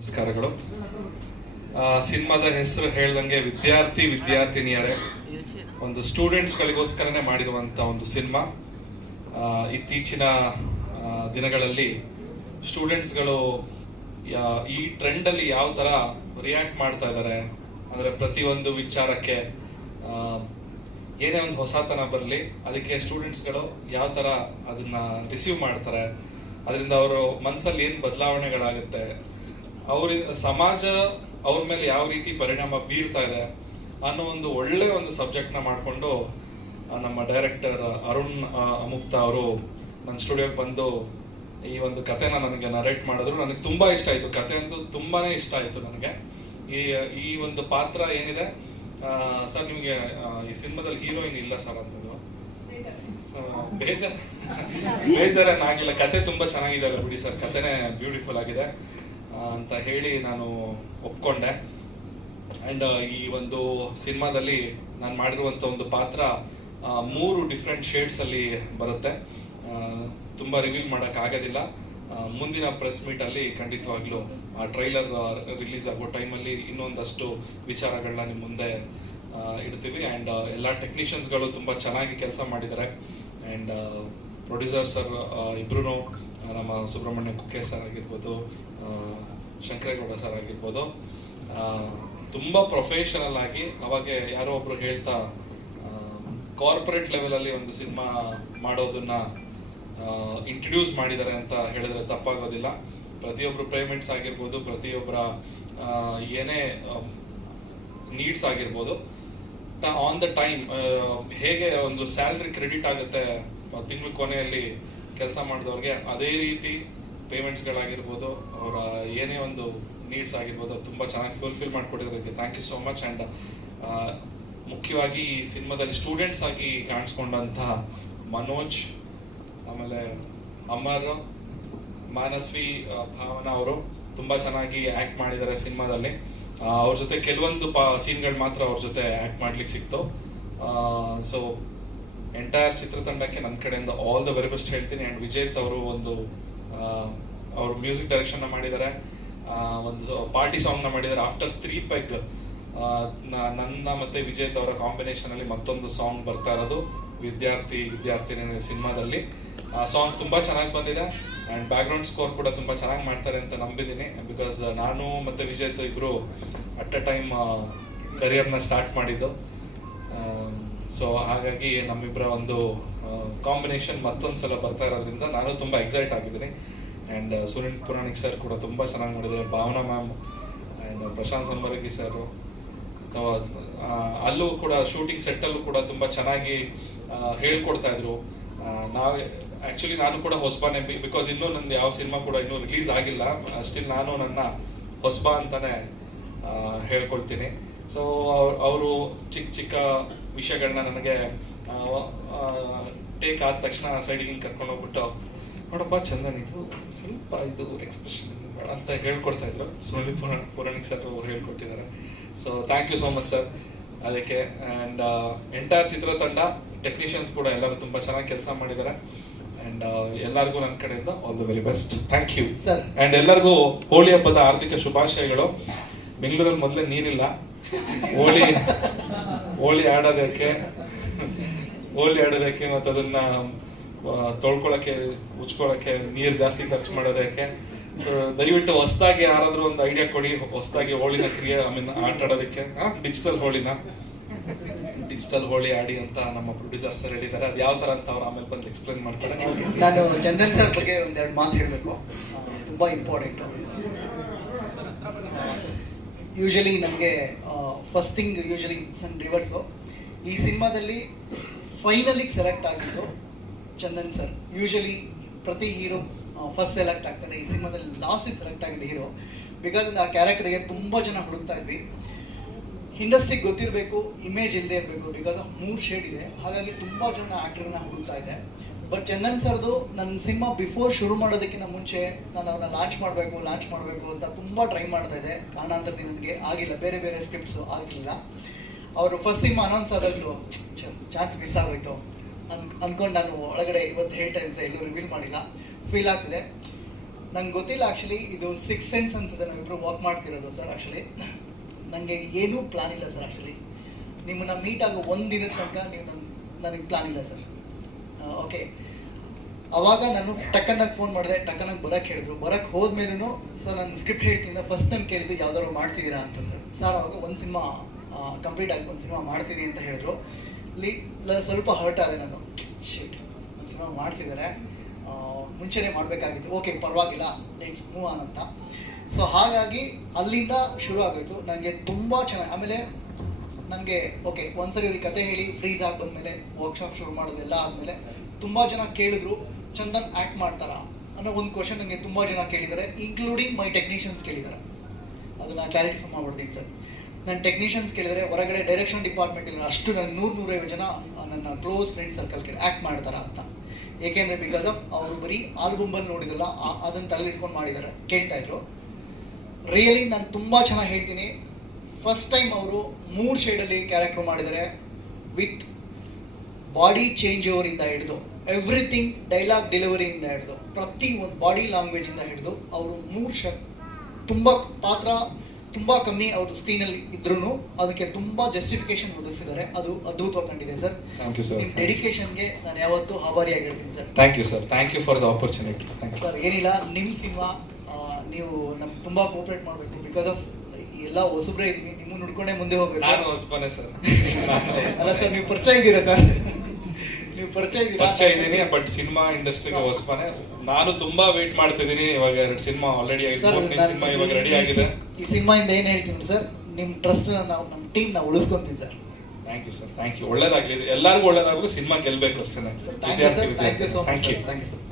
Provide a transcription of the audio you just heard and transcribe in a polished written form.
ನಮಸ್ಕಾರಗಳು. ಸಿನಿಮಾದ ಹೆಸರು ಹೇಳ್ದಂಗೆ ವಿದ್ಯಾರ್ಥಿನಿಯರೇ ಒಂದು ಸ್ಟೂಡೆಂಟ್ಸ್ಗಳಿಗೋಸ್ಕರನೇ ಮಾಡಿರುವಂಥ ಒಂದು ಸಿನಿಮಾ. ಇತ್ತೀಚಿನ ದಿನಗಳಲ್ಲಿ ಸ್ಟೂಡೆಂಟ್ಸ್ಗಳು ಈ ಟ್ರೆಂಡಲ್ಲಿ ಯಾವ ಥರ ರಿಯಾಕ್ಟ್ ಮಾಡ್ತಾ ಇದ್ದಾರೆ ಅಂದರೆ ಪ್ರತಿಯೊಂದು ವಿಚಾರಕ್ಕೆ ಏನೇ ಒಂದು ಹೊಸತನ ಬರಲಿ ಅದಕ್ಕೆ ಸ್ಟೂಡೆಂಟ್ಸ್ಗಳು ಯಾವ ಥರ ಅದನ್ನು ರಿಸೀವ್ ಮಾಡ್ತಾರೆ, ಅದರಿಂದ ಅವರು ಮನಸ್ಸಲ್ಲಿ ಏನು ಬದಲಾವಣೆಗಳಾಗುತ್ತೆ, ಸಮಾಜ ಅವ್ರ ಮೇಲೆ ಯಾವ ರೀತಿ ಪರಿಣಾಮ ಬೀರ್ತಾ ಇದೆ ಅನ್ನೋ ಒಂದು ಒಳ್ಳೆ ಒಂದು ಸಬ್ಜೆಕ್ಟ್ನ ಮಾಡಿಕೊಂಡು ನಮ್ಮ ಡೈರೆಕ್ಟರ್ ಅರುಣ್ ಅಮುಕ್ತಾ ಅವರು ನನ್ನ ಸ್ಟುಡಿಯೋಗೆ ಬಂದು ಈ ಒಂದು ಕಥೆನ ನನಗೆ ನರೇಟ್ ಮಾಡಿದ್ರು. ನನಗೆ ತುಂಬ ಇಷ್ಟ ಆಯಿತು. ಕತೆ ಅಂತೂ ತುಂಬಾ ಇಷ್ಟ ಆಯಿತು ನನಗೆ. ಈ ಒಂದು ಪಾತ್ರ ಏನಿದೆ ಸರ್, ನಿಮಗೆ ಈ ಸಿನಿಮಾದಲ್ಲಿ ಹೀರೋಯಿನ್ ಇಲ್ಲ ಸರ್ ಅಂತದ್ದು ಬೇಜಾರೇನಾಗಿಲ್ಲ. ಕತೆ ತುಂಬ ಚೆನ್ನಾಗಿದೆ ಬಿಡಿ ಸರ್, ಕತೆನೇ ಬ್ಯೂಟಿಫುಲ್ ಆಗಿದೆ ಅಂತ ಹೇಳಿ ನಾನು ಒಪ್ಕೊಂಡೆ. ಆ್ಯಂಡ್ ಈ ಒಂದು ಸಿನಿಮಾದಲ್ಲಿ ನಾನು ಮಾಡಿರುವಂಥ ಒಂದು ಪಾತ್ರ 3 ಡಿಫ್ರೆಂಟ್ ಶೇಡ್ಸಲ್ಲಿ ಬರುತ್ತೆ. ತುಂಬ ರಿವೀಲ್ ಮಾಡೋಕ್ಕಾಗೋದಿಲ್ಲ. ಮುಂದಿನ ಪ್ರೆಸ್ ಮೀಟಲ್ಲಿ ಖಂಡಿತವಾಗ್ಲೂ ಆ ಟ್ರೈಲರ್ ರಿಲೀಸ್ ಆಗೋ ಟೈಮಲ್ಲಿ ಇನ್ನೊಂದಷ್ಟು ವಿಚಾರಗಳನ್ನ ನಿಮ್ಮ ಮುಂದೆ ಇಡ್ತೀವಿ. ಆ್ಯಂಡ್ ಎಲ್ಲ ಟೆಕ್ನಿಷಿಯನ್ಸ್ಗಳು ತುಂಬ ಚೆನ್ನಾಗಿ ಕೆಲಸ ಮಾಡಿದ್ದಾರೆ. ಆ್ಯಂಡ್ ಪ್ರೊಡ್ಯೂಸರ್ ಸರ್ ಇಬ್ರು, ನಮ್ಮ ಸುಬ್ರಹ್ಮಣ್ಯ ಕುಕ್ಕೆ ಸರ್ ಆಗಿರ್ಬೋದು, ಶಂಕರೇಗೌಡ ಸರ್ ಆಗಿರ್ಬೋದು, ತುಂಬ ಪ್ರೊಫೆಷನಲ್ ಆಗಿ ಅವಾಗ ಯಾರೋ ಒಬ್ರು ಹೇಳ್ತಾ ಕಾರ್ಪೊರೇಟ್ ಲೆವೆಲಲ್ಲಿ ಒಂದು ಸಿನಿಮಾ ಮಾಡೋದನ್ನ ಇಂಟ್ರಡ್ಯೂಸ್ ಮಾಡಿದ್ದಾರೆ ಅಂತ ಹೇಳಿದ್ರೆ ತಪ್ಪಾಗೋದಿಲ್ಲ. ಪ್ರತಿಯೊಬ್ಬರು ಪೇಮೆಂಟ್ಸ್ ಆಗಿರ್ಬೋದು, ಪ್ರತಿಯೊಬ್ಬರ ಏನೇ ನೀಡ್ಸ್ ಆಗಿರ್ಬೋದು, ಆನ್ ದ ಟೈಮ್ ಹೇಗೆ ಒಂದು ಸ್ಯಾಲ್ರಿ ಕ್ರೆಡಿಟ್ ಆಗುತ್ತೆ ತಿಂಗಳ ಕೊನೆಯಲ್ಲಿ ಕೆಲಸ ಮಾಡಿದವ್ರಿಗೆ, ಅದೇ ರೀತಿ ಪೇಮೆಂಟ್ಸ್ಗಳಾಗಿರ್ಬೋದು, ಅವರ ಏನೇ ಒಂದು ನೀಡ್ಸ್ ಆಗಿರ್ಬೋದು, ತುಂಬ ಚೆನ್ನಾಗಿ ಫುಲ್ಫಿಲ್ ಮಾಡಿಕೊಟ್ಟಿರೋದಕ್ಕೆ thank you so much. And ಮುಖ್ಯವಾಗಿ ಈ ಸಿನಿಮಾದಲ್ಲಿ ಸ್ಟೂಡೆಂಟ್ಸ್ ಆಗಿ ಕಾಣಿಸ್ಕೊಂಡಂಥ ಮನೋಜ್, ಆಮೇಲೆ ಅಮರ್, ಮಾನಸ್ವಿ, ಭಾವನಾ ಅವರು ತುಂಬ ಚೆನ್ನಾಗಿ ಆ್ಯಕ್ಟ್ ಮಾಡಿದ್ದಾರೆ ಸಿನಿಮಾದಲ್ಲಿ. ಅವ್ರ ಜೊತೆ ಕೆಲವೊಂದು ಸೀನ್ಗಳು ಮಾತ್ರ ಅವ್ರ ಜೊತೆ ಆ್ಯಕ್ಟ್ ಮಾಡ್ಲಿಕ್ಕೆ ಸಿಕ್ತು. ಸೊ ಎಂಟೈರ್ ಚಿತ್ರತಂಡಕ್ಕೆ ನನ್ನ ಕಡೆಯಿಂದ ಆಲ್ ದ ವೆರಿ ಬೆಸ್ಟ್ ಹೇಳ್ತೀನಿ. ಆ್ಯಂಡ್ ವಿಜೇತ್ ಅವರು ಅವರು ಮ್ಯೂಸಿಕ್ ಡೈರೆಕ್ಷನ್ನ ಮಾಡಿದ್ದಾರೆ, ಒಂದು ಪಾರ್ಟಿ ಸಾಂಗ್ನ ಮಾಡಿದ್ದಾರೆ. ಆಫ್ಟರ್ 3 ಪೆಗ್ ನನ್ನ ಮತ್ತೆ ವಿಜೇತ್ ಅವರ ಕಾಂಬಿನೇಷನಲ್ಲಿ ಮತ್ತೊಂದು ಸಾಂಗ್ ಬರ್ತಾ ಇರೋದು ವಿದ್ಯಾರ್ಥಿನಿ ಸಿನಿಮಾದಲ್ಲಿ. ಸಾಂಗ್ ತುಂಬ ಚೆನ್ನಾಗಿ ಬಂದಿದೆ. ಆ್ಯಂಡ್ ಬ್ಯಾಕ್ಗ್ರೌಂಡ್ ಸ್ಕೋರ್ ಕೂಡ ತುಂಬ ಚೆನ್ನಾಗಿ ಮಾಡ್ತಾರೆ ಅಂತ ನಂಬಿದ್ದೀನಿ. ಬಿಕಾಸ್ ನಾನು ಮತ್ತು ವಿಜೇತ್ ಇಬ್ಬರು ಅಟ್ ಅ ಟೈಮ್ ಕರಿಯರ್ನ ಸ್ಟಾರ್ಟ್ ಮಾಡಿದ್ದು. ಸೊ ಹಾಗಾಗಿ ನಮ್ಮಿಬ್ಬರ ಒಂದು ಕಾಂಬಿನೇಷನ್ ಮತ್ತೊಂದು ಸಲ ಬರ್ತಾ ಇರೋದ್ರಿಂದ ನಾನು ತುಂಬ ಎಕ್ಸೈಟ್ ಆಗಿದ್ದೀನಿ. ಆ್ಯಂಡ್ ಸುನಿಲ್ ಪುರಾಣಿಕ್ ಸರ್ ಕೂಡ ತುಂಬ ಚೆನ್ನಾಗಿ ಮಾಡಿದ್ದಾರೆ, Bhavana ma'am and Prashanth Sambaragi sir. ಅಥವಾ ಅಲ್ಲೂ ಕೂಡ ಶೂಟಿಂಗ್ ಸೆಟ್ಟಲ್ಲೂ ಕೂಡ ತುಂಬ ಚೆನ್ನಾಗಿ ಹೇಳ್ಕೊಡ್ತಾ ಇದ್ರು. ಆ್ಯಕ್ಚುಲಿ ನಾನು ಕೂಡ ಹೊಸಬಾನೆ, ಬಿಕಾಸ್ ಇನ್ನೂ ನಂದು ಯಾವ ಸಿನಿಮಾ ಕೂಡ ಇನ್ನೂ ರಿಲೀಸ್ ಆಗಿಲ್ಲ. ಸ್ಟಿಲ್ ನಾನು ನನ್ನ ಹೊಸಬ ಅಂತಾನೆ ಹೇಳ್ಕೊಳ್ತೀನಿ. ಸೊ ಅವರು ಚಿಕ್ಕ ವಿಷಯಗಳನ್ನ ನನಗೆ ಟೇಕ್ ಆದ ತಕ್ಷಣ ಸೈಡಿಗೆ ಕರ್ಕೊಂಡು ಹೋಗ್ಬಿಟ್ಟು, ನೋಡಪ್ಪ ಚಂದನ್ ಇದು ಸ್ವಲ್ಪ ಇದು ಎಕ್ಸ್ಪ್ರೆಷನ್ ಅಂತ ಹೇಳ್ಕೊಡ್ತಾ ಇದ್ರು. ಸುನಿಲ್ ಪುರಾಣಿಕ್ ಸರ್ ಹೇಳ್ಕೊಟ್ಟಿದ್ದಾರೆ. So thank you so much sir ಅದಕ್ಕೆ. ಆ್ಯಂಡ್ ಎಂಟೈರ್ ಚಿತ್ರತಂಡ, ಟೆಕ್ನಿಷಿಯನ್ಸ್ ಕೂಡ ಎಲ್ಲರೂ ತುಂಬ ಚೆನ್ನಾಗಿ ಕೆಲಸ ಮಾಡಿದ್ದಾರೆ. ಆ್ಯಂಡ್ ಎಲ್ಲರಿಗೂ ನನ್ನ ಕಡೆಯಿಂದ all the very best. Thank you sir. And ಎಲ್ಲರಿಗೂ ಹೋಳಿ ಹಬ್ಬದ ಹಾರ್ದಿಕ ಶುಭಾಶಯಗಳು. ಬೆಂಗಳೂರಲ್ಲಿ ಮೊದಲೇ ನೀರಿಲ್ಲ, ಹೋಳಿ ಆಡೋದಕ್ಕೆ ಮತ್ತು ಅದನ್ನ ತೊಳ್ಕೊಳಕ್ಕೆ ಉಚ್ಕೊಳಕ್ಕೆ ನೀರು ಜಾಸ್ತಿ ಖರ್ಚು ಮಾಡೋದಕ್ಕೆ. ಸೊ ದಯವಿಟ್ಟು ಹೊಸದಾಗಿ ಯಾರಾದ್ರೂ ಒಂದು ಐಡಿಯಾ ಕೊಡಿ, ಹೊಸದಾಗಿ ಹೋಳಿನ ಆಟ ಆಡೋದಕ್ಕೆ. ಡಿಜಿಟಲ್ ಹೋಳಿ ಆಡಿ ಅಂತ ನಮ್ಮ ಪ್ರೊಡ್ಯೂಸರ್ ಸರ್ ಹೇಳಿದ್ದಾರೆ. ಅದು ಯಾವ ತರ ಅಂತ ಅವ್ರು ಆಮೇಲೆ ಬಂದು ಎಕ್ಸ್ಪ್ಲೇನ್ ಮಾಡ್ತಾರೆ. ನಾನು ಚಂದನ್ ಸರ್ ಬಗ್ಗೆ ಒಂದೆರಡು ಮಾತು ಹೇಳಬೇಕು, ತುಂಬಾ ಇಂಪಾರ್ಟೆಂಟ್. ಯೂಶಲಿ ನಮಗೆ ಫಸ್ಟ್ ಥಿಂಗ್ ಸನ್ ರಿವರ್ಸು. ಈ ಸಿನಿಮಾದಲ್ಲಿ ಫೈನಲಿಗೆ ಸೆಲೆಕ್ಟ್ ಆಗಿದ್ದು ಚಂದನ್ ಸರ್. ಯೂಶಲಿ ಪ್ರತಿ ಹೀರೋ ಫಸ್ಟ್ ಸೆಲೆಕ್ಟ್ ಆಗ್ತಾರೆ, ಈ ಸಿನಿಮಾದಲ್ಲಿ ಲಾಸ್ಟಿಗೆ ಸೆಲೆಕ್ಟ್ ಆಗಿದೆ ಹೀರೋ. ಬಿಕಾಸ್ ಆ ಕ್ಯಾರೆಕ್ಟರ್ಗೆ ತುಂಬ ಜನ ಹುಡುಕ್ತಾ ಇದ್ವಿ. ಇಂಡಸ್ಟ್ರಿಗೆ ಗೊತ್ತಿರಬೇಕು, ಇಮೇಜ್ ಇಲ್ಲದೆ ಇರಬೇಕು. ಬಿಕಾಸ್ 3 ಶೇಡ್ ಇದೆ, ಹಾಗಾಗಿ ತುಂಬ ಜನ ಆ್ಯಕ್ಟರ್ನ ಹುಡುಕ್ತಾ ಇದೆ. ಬಟ್ ಚಂದನ್ ಸರ್ದು ನನ್ನ ಸಿನಿಮಾ ಬಿಫೋರ್ ಶುರು ಮಾಡೋದಕ್ಕಿಂತ ಮುಂಚೆ ನಾನು ಅವ್ರನ್ನ ಲಾಂಚ್ ಮಾಡಬೇಕು ಅಂತ ತುಂಬ ಟ್ರೈ ಮಾಡ್ತಾ ಇದ್ದೆ. ಕಾರಣಾಂತರದಿಂದ ನನಗೆ ಆಗಿಲ್ಲ, ಬೇರೆ ಸ್ಕ್ರಿಪ್ಟ್ಸು ಆಗಲಿಲ್ಲ. ಅವರು ಫಸ್ಟ್ ಸಿನಿಮಾ ಅನೌನ್ಸ್ ಆದಾಗಲೂ ಚಾನ್ಸ್ ಮಿಸ್ ಆಗೋಯ್ತು ಅಂದ್ಕೊಂಡು ನಾನು ಒಳಗಡೆ ಇವತ್ತು ಹೇಳ್ತಾ ಇದ್ದೀನಿ ಸರ್, ಎಲ್ಲೂ ರಿವೀಲ್ ಮಾಡಿಲ್ಲ. ಫೀಲ್ ಆಗ್ತಿದೆ. ನಂಗೆ ಗೊತ್ತಿಲ್ಲ ಆ್ಯಕ್ಚುಲಿ, ಇದು ಸಿಕ್ಸ್ ಸೆನ್ಸ್ ಅನ್ಸುತ್ತೆ ನಾವಿಬ್ರು ವಾಕ್ ಮಾಡ್ತಿರೋದು ಸರ್. ಆ್ಯಕ್ಚುಲಿ ನನಗೆ ಏನೂ ಪ್ಲಾನ್ ಇಲ್ಲ ಸರ್. ಆ್ಯಕ್ಚುಲಿ ನಿಮ್ಮನ್ನ ಮೀಟ್ ಆಗೋ ಒಂದು ದಿನದ ತನಕ ನೀವು ನನಗೆ ಪ್ಲಾನ್ ಇಲ್ಲ ಸರ್. ಓಕೆ, ಅವಾಗ ನಾನು ಟಕ್ಕನಾಗಿ ಫೋನ್ ಮಾಡಿದೆ, ಟಕ್ಕನಾಗಿ ಬರೋಕ್ಕೆ ಹೇಳಿದ್ರು. ಬರೋಕ್ಕೆ ಹೋದ್ಮೇಲೂ ಸರ್ ನಾನು ಸ್ಕ್ರಿಪ್ಟ್ ಹೇಳ್ತೀನಿ ಫಸ್ಟ್ ನಾನು ಕೇಳಿದ್ದು ಯಾವ್ದಾದ್ರು ಮಾಡ್ತಿದ್ದೀರಾ ಅಂತ ಸರ್. ಸರ್ ಅವಾಗ ಒಂದು ಸಿನಿಮಾ ಕಂಪ್ಲೀಟ್ ಆಗಿ ಒಂದು ಸಿನಿಮಾ ಮಾಡ್ತೀನಿ ಅಂತ ಹೇಳಿದ್ರು. ಸ್ವಲ್ಪ ಹರ್ಟ್ ಆದೆ ನಾನು. ಶಿಟ್, ಒಂದು ಸಿನಿಮಾ ಮಾಡ್ತಿದ್ದಾರೆ, ಮುಂಚೆನೇ ಮಾಡಬೇಕಾಗಿತ್ತು. ಓಕೆ ಪರವಾಗಿಲ್ಲ, ಲೆಟ್ಸ್ ಮೂವ್ ಆನ್ ಅಂತ. ಸೊ ಹಾಗಾಗಿ ಅಲ್ಲಿಂದ ಶುರು ಆಗೋಯ್ತು. ನನಗೆ ತುಂಬ ಚೆನ್ನಾಗಿ. ಆಮೇಲೆ ನನಗೆ ಓಕೆ ಒಂದ್ಸರಿ ಅವ್ರಿಗೆ ಕತೆ ಹೇಳಿ ಫ್ರೀಸ್ ಆಗಿ ಬಂದಮೇಲೆ ವರ್ಕ್ಶಾಪ್ ಶುರು ಮಾಡೋದೆಲ್ಲ ಆದಮೇಲೆ ತುಂಬ ಜನ ಕೇಳಿದ್ರು, ಚಂದನ್ ಆ್ಯಕ್ಟ್ ಮಾಡ್ತಾರಾ ಅನ್ನೋ ಒಂದು ಕ್ವಶನ್ ನನಗೆ ತುಂಬ ಜನ ಕೇಳಿದ್ದಾರೆ, ಇನ್ಕ್ಲೂಡಿಂಗ್ ಮೈ ಟೆಕ್ನಿಷಿಯನ್ಸ್ ಕೇಳಿದ್ದಾರೆ. ಅದನ್ನು ಕ್ಲಾರಿಫೈ ಮಾಡ್ಬಿಡ್ತೀನಿ ಸರ್. ನನ್ನ ಟೆಕ್ನಿಷಿಯನ್ಸ್ ಕೇಳಿದರೆ, ಹೊರಗಡೆ ಡೈರೆಕ್ಷನ್ ಡಿಪಾರ್ಟ್ಮೆಂಟ್ ಇಲ್ಲ ಅಷ್ಟು ನನ್ನ 100-150 ಜನ ನನ್ನ ಕ್ಲೋಸ್ ಫ್ರೆಂಡ್ ಸರ್ಕಲ್ ಕೇಳಿ ಆ್ಯಕ್ಟ್ ಮಾಡ್ತಾರಾ ಅಂತ. ಏಕೆಂದರೆ ಬಿಕಾಸ್ ಆಫ್ ಅವರು ಬರೀ ಆಲ್ಬಮಲ್ಲಿ ನೋಡಿದಲ್ಲ, ಅದನ್ನು ತಲೆ ಇಟ್ಕೊಂಡು ಮಾಡಿದ್ದಾರೆ, ಕೇಳ್ತಾಯಿದ್ರು. ರಿಯಲಿ ನಾನು ತುಂಬ ಚೆನ್ನಾಗಿ ಹೇಳ್ತೀನಿ. ಫಸ್ಟ್ ಟೈಮ್ ಅವರು 3 ಶೇಡಲ್ಲಿ ಕ್ಯಾರೆಕ್ಟರ್ ಮಾಡಿದ್ದಾರೆ. ವಿತ್ ಬಾಡಿ ಚೇಂಜ್ ಓವರಿಂದ ಹಿಡಿದು ಎವ್ರಿಥಿಂಗ್, ಡೈಲಾಗ್ ಡೆಲಿವರಿಯಿಂದ ಹಿಡಿದು ಪ್ರತಿ ಒಂದು ಬಾಡಿ ಲ್ಯಾಂಗ್ವೇಜಿಂದ ಹಿಡಿದು ಅವರು 3 ತುಂಬ ಪಾತ್ರ ತುಂಬ ಕಮ್ಮಿ ಅವರು ಸ್ಕ್ರೀನಲ್ಲಿ ಇದ್ರೂ ಅದಕ್ಕೆ ತುಂಬ ಜಸ್ಟಿಫಿಕೇಶನ್ ಒದಗಿಸಿದ್ದಾರೆ. ಅದು ಅದ್ಭುತವಾಗಿ ಕಂಡಿದೆ ಸರ್. Thank you sir. ನಿಮ್ಮ ಡೆಡಿಕೇಶನ್ಗೆ ನಾನು ಯಾವತ್ತೂ ಆಭಾರಿಯಾಗಿರ್ತೀನಿ sir. Thank you sir. Thank you for the opportunity. Sir ಏನಿಲ್ಲ, ನಿಮ್ಮ ಸಿನಿಮಾ ನೀವು ನಮ್ಗೆ ತುಂಬ ಕೋಆಪ್ರೇಟ್ ಮಾಡಬೇಕು. ಬಿಕಾಸ್ ಆಫ್ ಎಲ್ಲ ಹೊಸಬ್ರೇ ಇದ್ದೀವಿ, ನಿಮ್ಮನ್ನು ನೋಡ್ಕೊಂಡೇ ಮುಂದೆ ಹೋಗ್ಬೇಕು. ನಾನು ಹೊಸಬನೇ ಸರ್. ಅಲ್ಲ ಸರ್, ನೀವು ಪರಿಚಯ ಇದ್ದೀರಾ ಸರ್? ನೀವು ಪರಿಚಯ ಇದ್ದೀನಿ, ಬಟ್ ಸಿನಿಮಾ ಇಂಡಸ್ಟ್ರಿಗೆ ಹೊಸಬನೇ. ನಾನು ತುಂಬಾ ವೇಟ್ ಮಾಡ್ತಿದ್ದೀನಿ. ಇವಾಗ 2 ಸಿನಿಮಾ ಆಲ್ರೆಡಿ ಆಗಿದೆ, 3ನೇ ಸಿನಿಮಾ ಇವಾಗ ರೆಡಿ ಆಗಿದೆ. ಈ ಸಿನಿಮಾಯಿಂದ ಏನು ಹೇಳ್ತೀನಿ ಸರ್, ನಿಮ್ಮ ಟ್ರಸ್ಟ್ ನಾವು ನಮ್ಮ ಟೀಮ್ ನಾವು ಉಳಿಸ್ಕೊಂತೀವಿ sir. Thank you sir. Thank you. ಒಳ್ಳೇದಾಗ್ಲಿ, ಎಲ್ಲರಿಗೂ ಒಳ್ಳೇದಾಗಬೇಕು, ಸಿನಿಮಾ ಗೆಲ್ಬೇಕು ಅಷ್ಟೇ. Thank you sir. Thank you so much. Thank you sir.